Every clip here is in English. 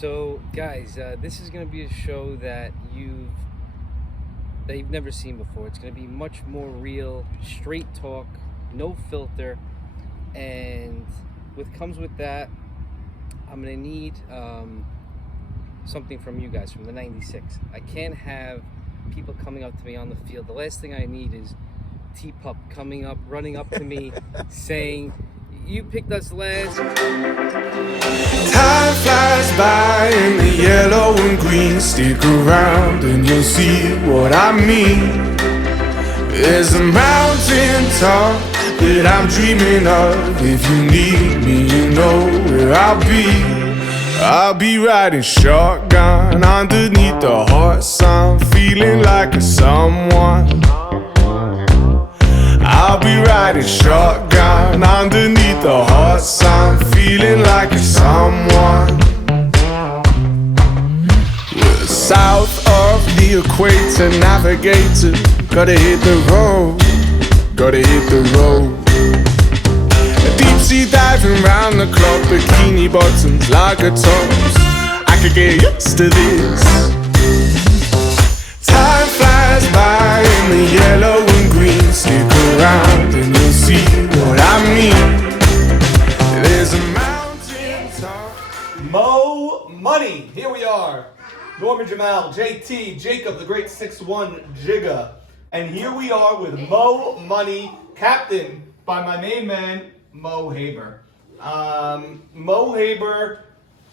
So, guys, this is going to be a show that you've never seen before. It's going to be much more real, straight talk, no filter, and what comes with that, I'm going to need something from you guys from the '96. I can't have people coming up to me on the field. The last thing I need is T-Pup coming up, running up to me, saying, "You picked us last." Time flies by in the yellow and green. Stick around and you'll see what I mean. There's a mountain top that I'm dreaming of. If you need me, you know where I'll be. I'll be riding shotgun underneath the hot sun, feeling like a someone. I'll be riding shotgun underneath the hot sun, feeling like a someone. We're south of the equator, navigator. Gotta hit the road, gotta hit the road. Deep sea diving round the clock, bikini bottoms, lager tops. I could get used to this. Time flies by in the yellow and green. Stick around and you'll see what I mean. There's a mountain top. Mo Money. Here we are. Norman Jamal, JT, Jacob, the great 6'1 Jigga. And here we are with Mo Money, captain by my main man, Mo Haber. Mo Haber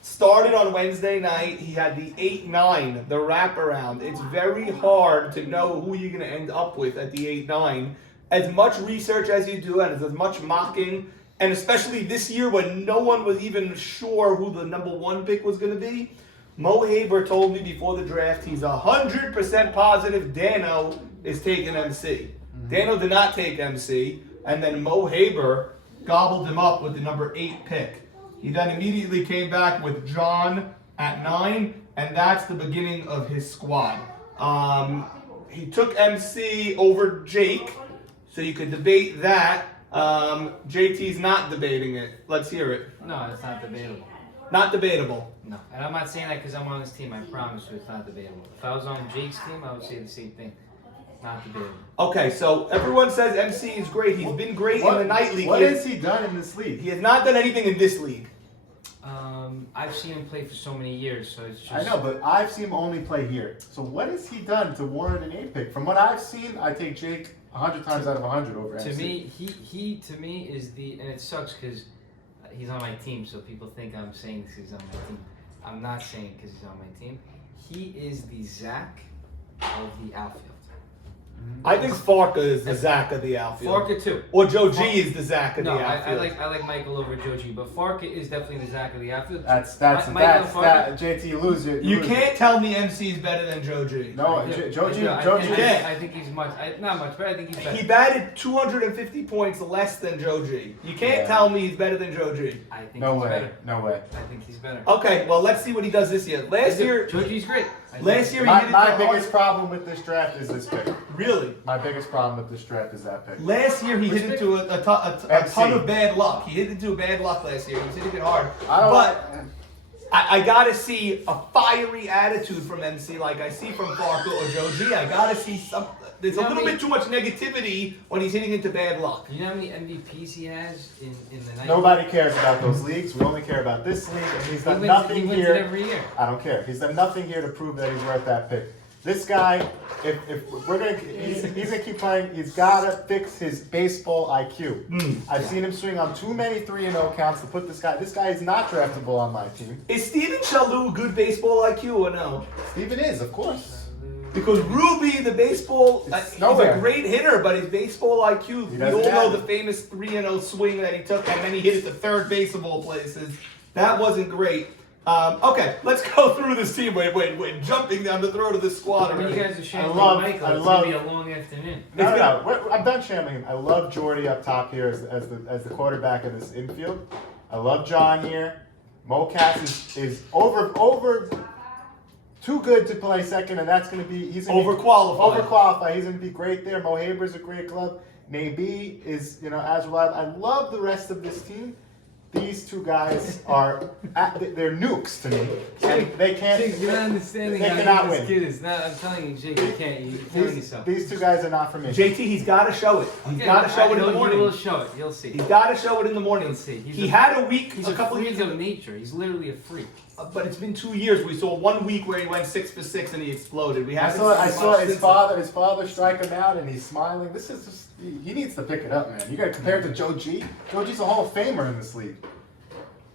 started on Wednesday night. He had the 8-9, the wraparound. It's very hard to know who you're going to end up with at the 8-9. As much research as you do and as much mocking, and especially this year when no one was even sure who the number one pick was going to be, Mo Haber told me before the draft he's 100% positive Dano is taking MC. Dano did not take MC, and then Mo Haber gobbled him up with the number 8 pick. He then immediately came back with John at 9, and that's the beginning of his squad. He took MC over Jake, so you could debate that. JT's not debating it. Let's hear it. No, it's not debatable. Not debatable. No, and I'm not saying that because I'm on this team. I promise you, it's not debatable. If I was on Jake's team, I would say the same thing. Not debatable. Okay, so everyone says MC is great. He's been great in the night league. What has he done in this league? He has not done anything in this league. I've seen him play for so many years, so it's just. I know, but I've seen him only play here. So what has he done to warrant an 8 pick? From what I've seen, I take Jake 100 times out of 100 over To MC. me, he to me is the, and it sucks because he's on my team, so people think I'm saying this because he's on my team. I'm not saying because he's on my team. He is the Zach of the outfield. I think Farka is the Zach of the outfield. Farka too. Or Joe G is the Zach of No, the I outfield. like Michael over Joe G, but Farka is definitely the Zach of the outfield. JT, you lose. You can't tell me MC is better than Joe G. No, Joe G. I think he's not much better. I think he's better. He batted 250 points less than Joe G. You can't tell me he's better than Joe G. I think No he's way. better. No way. I think he's better. Okay, well, let's see what he does this year. Last year, Joe G's great. last year he My hit it my to biggest problem with this draft is this pick. Really? My biggest problem with this draft is that pick. Last year he hit into a ton of bad luck. He hit into bad luck last year. He was hitting it hard. But I gotta see a fiery attitude from MC like I see from Farka or Joe G. I gotta see some. There's a little bit too much negativity when he's hitting into bad luck. You know how many MVPs he has in the night? Nobody cares about those leagues. We only care about this league, and he's done nothing he wins here. it every year. I don't care. He's done nothing here to prove that he's worth that pick. This guy, if we're gonna, he's gonna keep playing. He's gotta fix his baseball IQ. I've seen him swing on too many 3-0 counts to put this guy. This guy is not draftable on my team. Is Steven Shalou good baseball IQ or no? Steven is, of course. Because Ruby, the baseball, he's nowhere. a great hitter, but his baseball IQ, we all doesn't know have the it. famous 3-0 swing that he took, and then he hit it to third base of all places. That wasn't great. Okay, let's go through this team. Wait, jumping down the throat of this squad I mean, already. you guys are shambling love- Michael. I It's love- gonna be a long afternoon. No. I'm done shambling him. I love Jordy up top here as the quarterback in this infield. I love John here. Mocass is over too good to play second, and that's going to be he's gonna Overqualified. Overqualified. He's going to be great there. Mo Haber's a great club. Nabi is as reliable. I love the rest of this team. these two guys are they're nukes to me. And they can't. Jake, you're not understanding they how cannot good this win. kid is. No, I'm telling you, Jake, you can't. You're telling yourself. These two guys are not for me. JT, he's got to show it. He's Okay, got to show it in the He morning. will show it. You'll see. He's got to show it in the morning. You'll see. He had a week, He's a couple of freak years of ago. nature. He's literally a freak. But it's been 2 years. We saw 1 week where he went 6 for 6 and he exploded. We I haven't saw seen much his since father strike him out, and he's smiling. This is just he needs to pick it up, man. You got to compare it to Joe G. Joe G's a Hall of Famer in this league.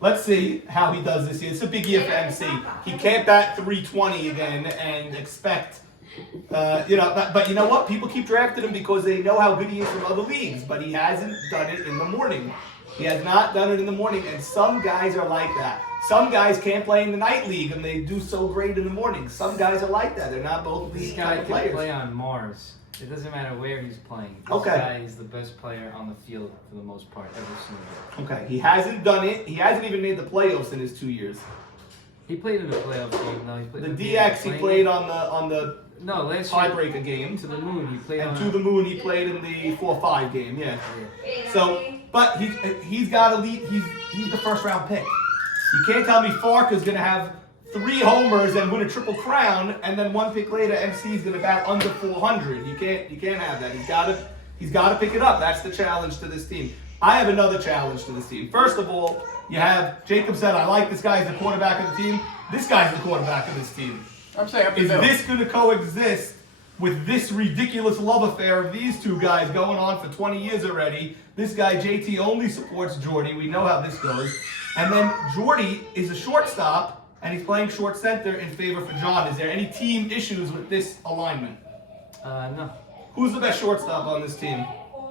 Let's see how he does this year. It's a big year for MC. He can't bat 320 again and expect, but you know what? People keep drafting him because they know how good he is from other leagues, but he hasn't done it in the morning. He has not done it in the morning, and some guys are like that. Some guys can't play in the night league, and they do so great in the morning. Some guys are like that. They're not both This league guy type can players. play on Mars. It doesn't matter where he's playing. This Okay. guy is the best player on the field for the most part every single year. Okay, he hasn't done it. He hasn't even made the playoffs in his 2 years. He played in a playoff game. No, he played The in DX he played on the No, last year tiebreaker game. to the moon. He played And on to the moon, he played in the 4-5 game. Yeah. Yeah. So, but he's got to lead. He's the first round pick. You can't tell me Farka's gonna have 3 homers and win a triple crown, and then 1 pick later, MC's gonna bat under 400. You can't have that. He's got to pick it up. That's the challenge to this team. I have another challenge to this team. First of all, you have Jacob said, I like this guy as the quarterback of the team. This guy's the quarterback of this team. I'm saying up the Is middle. this going to coexist with this ridiculous love affair of these two guys going on for 20 years already? This guy, JT, only supports Jordy. We know how this goes. And then Jordy is a shortstop, and he's playing short center in favor for John. Is there any team issues with this alignment? No, Who's the best shortstop on this team?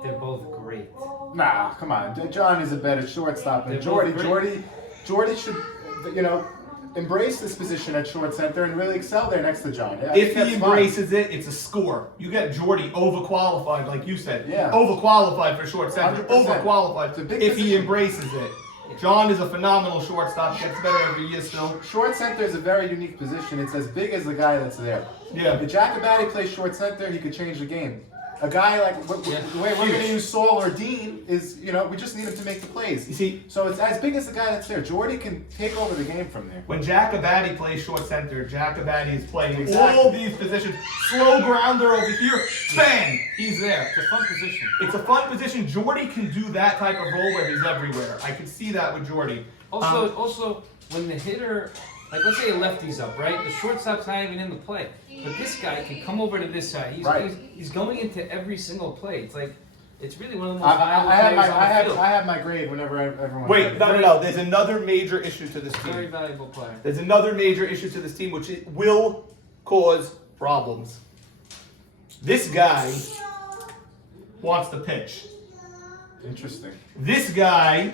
they're both great. Nah, come on. John is a better shortstop than They're Jordy. both great. Jordy should, embrace this position at short center and really excel there next to John. Yeah, I If think he that's fine. embraces it, it's a score. You get Jordy overqualified, like you said. Yeah. Overqualified for short center. 100%. Overqualified It's a big if he position. embraces it. John is a phenomenal shortstop. Gets better every year still. Short center is a very unique position. It's as big as the guy that's there. Yeah. If Jacobati plays short center, he could change the game. A guy like the way we're going to use Saul or Dean is, we just need him to make the plays. You see, So it's as big as the guy that's there. Jordy can take over the game from there. when Jacobati plays short center, Jacobati is playing Exactly. all these positions. Slow grounder over here. Bang! He's there. It's a fun position. It's a fun position. Jordy can do that type of role where he's everywhere. I can see that with Jordy. Also, when the hitter, like let's say a lefty's up, right? The shortstop's not even in the play, but this guy can come over to this side. He's going into every single play. It's really one of the most valuable I have players on the field. I have my grade whenever everyone. Wait, no. There's another major issue to this Very team. valuable player. There's another major issue to this team, which will cause problems. This guy wants to pitch. Interesting. This guy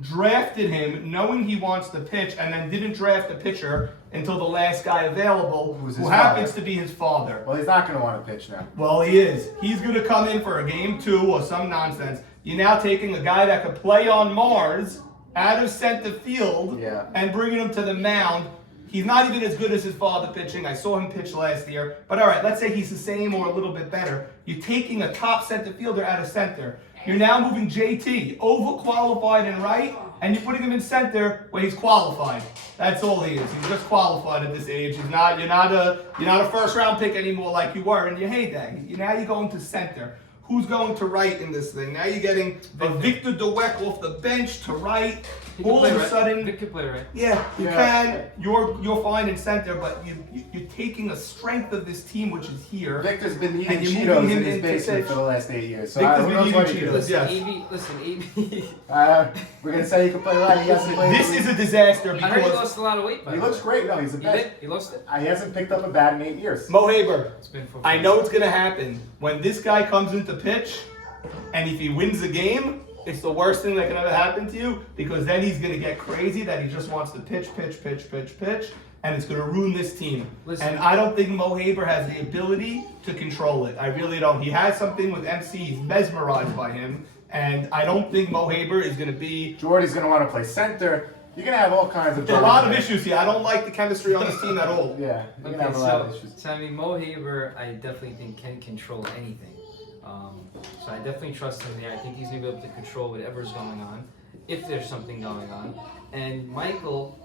drafted him knowing he wants to pitch and then didn't draft a pitcher until the last guy available, Who's who his happens father. to be his father. Well, he's not going to want to pitch now. Well, he is. He's going to come in for a game 2 or some nonsense. You're now taking a guy that could play on Mars out of center field Yeah. and bringing him to the mound. He's not even as good as his father pitching. I saw him pitch last year. But all right, let's say he's the same or a little bit better. You're taking a top center fielder out of center. You're now moving JT, overqualified in right, and you're putting him in center where he's qualified. That's all he is. He's just qualified at this age. You're not a first round pick anymore like you were in your heyday. Now you're going to center. Who's going to right in this thing? Now you're getting a Victor DeWeck off the bench to right. He can All play of a right. sudden, Vic can play right. yeah, you Yeah. can. You're fine in center, but you're taking a strength of this team, which is here. Victor's been eating And you're Cheetos moving in him his into basement pitch. for the last 8 years. So Victor's who been knows eating what he Cheetos. does. Yes. Listen, AB. We're gonna say he can play right. He hasn't played. This is a disaster I heard he because lost a lot of weight. By He the way. looks great. No, he's the He best. did. He lost it. He hasn't picked up a bat in 8 years. Mo Haber. It's been for. I know it's gonna happen when this guy comes into pitch, and if he wins the game, it's the worst thing that can ever happen to you because then he's gonna get crazy that he just wants to pitch, and it's gonna ruin this team. Listen. And I don't think Mo Haber has the ability to control it. I really don't. He has something with MC. He's mesmerized by him, and I don't think Mo Haber is gonna be. Jordy's gonna want to play center. You're gonna have all kinds of. There's a lot of issues here. I don't like the chemistry on this team at all. Yeah, you're Okay, gonna have a lot of issues. so I mean, Mo Haber, I definitely think can control anything. So I definitely trust him there. I think he's gonna be able to control whatever's going on. if there's something going on. And Michael,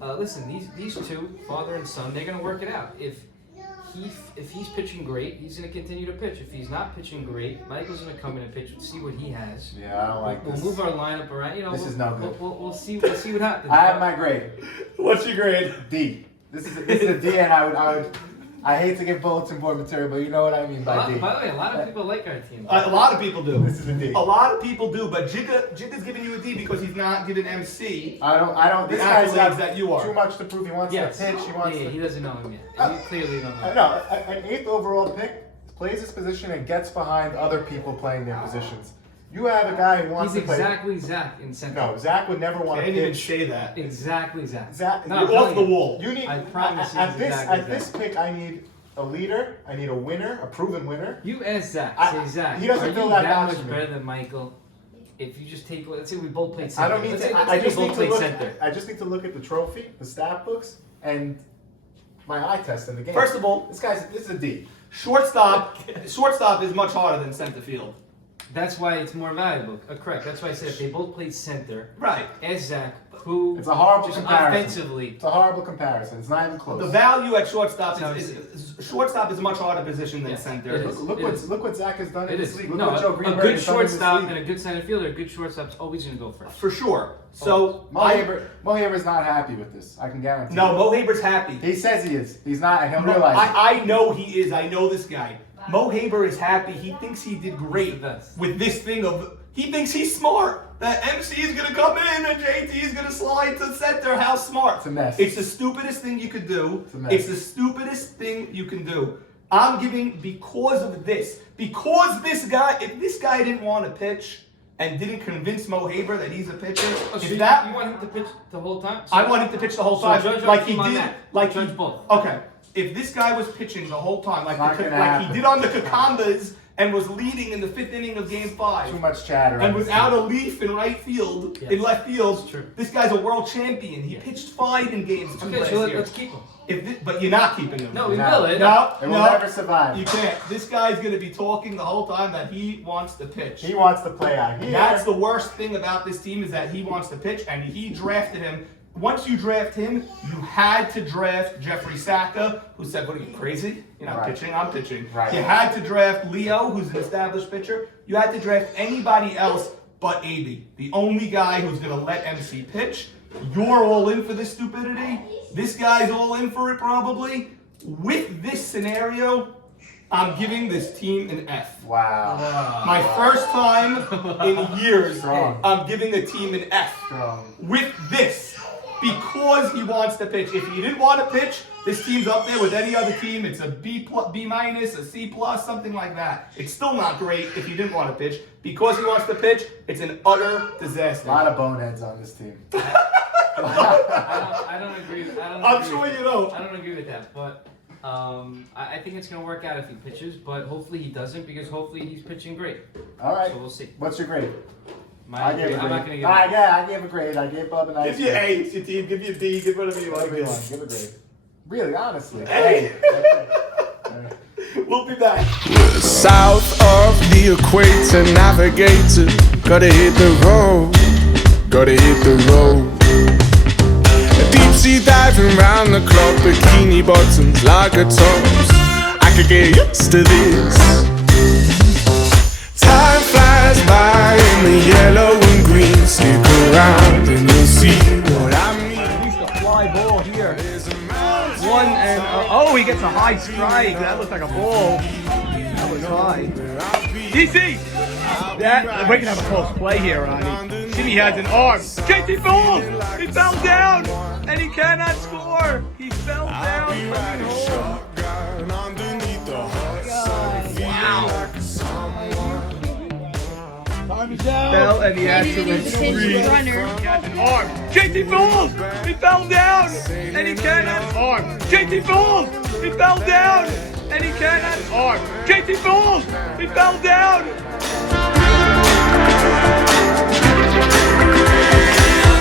listen, these two, father and son, they're gonna work it out. If he's pitching great, he's gonna continue to pitch. If he's not pitching great, Michael's gonna come in and pitch, see what he has. Yeah, I don't like We'll this. move our lineup around. You know, This is no good. We'll see what happens. I have my grade. What's your grade? D. This is a D, and I hate to give bulletin board material, but you know what I mean by D. By the way, a lot of people like our team. A lot of people do. This is a D. A lot of people do, but Jigga's giving you a D because he's not giving MC. I don't. This The guy's accolades got that you are. too much to prove. He wants Yes. to pitch. He wants He to. doesn't know him yet. He clearly don't know. I know. An 8th overall pick plays his position and gets behind other people playing their positions. You have a guy who wants He's to play. exactly Zach in center. No, Zach would never want I to didn't even pitch. say that. Exactly Zach. Zach, No, You're I'm off telling the you. wall. You need I promise at he's this exactly at this Zach. pick. I need a leader. I need a winner, a proven winner. You ask Zach. I- Say Zach. he doesn't are fill you that that box much for me. better than Michael? If you just take, let's say we both played I center. don't need let's to. Say, let's I say just we need both to played look. center. I just need to look at the trophy, the stat books, and my eye test in the game. First of all, this is a D. shortstop is much harder than center field. That's why it's more valuable. Correct. That's why I said if they both played center. Right. Ask Zach who. It's a horrible just comparison. offensively. It's a horrible comparison. It's not even close. The value at shortstop No, is shortstop is a much harder position than Yes, center. it is. Look what Zach has done in It this is. league. Look No, what Joe a Greenberg good has done in this shortstop league. and a good center fielder, a good shortstop's always going to go first. For sure. So Mo Haber's not happy with this. I can guarantee. no, Mo Haber's happy. He says he is. He's not, and he'll realize it. I know he is. I know this guy. Mo Haber is happy. He thinks he did great He's the best. with this thing of. He thinks he's smart. That MC is gonna come in and JT is gonna slide to center. How smart! It's a mess. It's the stupidest thing you could do. It's a mess. It's the stupidest thing you can do. I'm giving because of this. Because this guy, if this guy didn't want to pitch and didn't convince Mo Haber that he's a pitcher, Oh, so if you that want him to pitch the whole time? I want him to pitch the whole So time, judge our like he team on did. that. Like Judge he, both. Okay, if this guy was pitching the whole time, like Not gonna he happen. did on the Kakambas and was leading in the 5th inning of Game 5. Too much chatter. And on this without a team. leaf in right field, Yes. in left field, True. this guy's a world champion. He pitched 5 in games 2 Okay, last so year. let's keep him. But you're not keeping him. No, we No. will. It. No, It will no, never survive. you can't. This guy's gonna be talking the whole time that he wants to pitch. He wants to play out here. That's the worst thing about this team is that he wants to pitch, and he drafted him. Once you draft him, you had to draft Jeffrey Saka, who said, "What are you, crazy? You're not Right. pitching. I'm pitching." Right. You had to draft Leo, who's an established pitcher. You had to draft anybody else but AB, the only guy who's gonna let MC pitch. You're all in for this stupidity. This guy's all in for it probably. With this scenario, I'm giving this team an F. Wow. My first time in years, Strong. I'm giving a team an F. Strong. With this, because he wants to pitch. If he didn't want to pitch, this team's up there with any other team. It's a B minus, a C plus, something like that. It's still not great if he didn't want to pitch. Because he wants to pitch, it's an utter A disaster. lot of boneheads on this team. I don't agree. I'm sure you don't. I don't agree with that, but I think it's gonna work out if he pitches. But hopefully he doesn't, because hopefully he's pitching great. All right. So we'll see. What's your grade? My I gave a I'm grade. not gonna give. Yeah, I gave a grade. I gave Bub a nice Give you grade. A, it's your team. Give you a D. Give whatever you want to Whatever you want. give. Give a grade. Really, honestly. Hey. Okay. We'll be back. South of the equator, navigator. Gotta hit the road, gotta hit the road. Deep sea diving round the clock, bikini bottoms, lager tops. I could get used to this. Time flies by in the yellow and green. Stick around and you'll see what I mean. He's the fly ball here. There's a mountain One and he gets a high strike. That looked like a ball. That was high. DC. We can have a close play here, Ronnie. Jimmy has an arm. JT falls. He fell down, and he cannot score. He fell down coming home. shotgun underneath the hot sun. Wow. Time is out. Fell, and he had Maybe to we need to change the retreat. runner. He has an arm. JT falls. He fell down, and he cannot arm. JT falls. He fell down, and he cannot arm. JT falls. He fell down.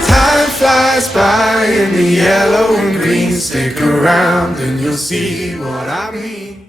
Time flies by in the yellow and green. Stick around and you'll see what I mean.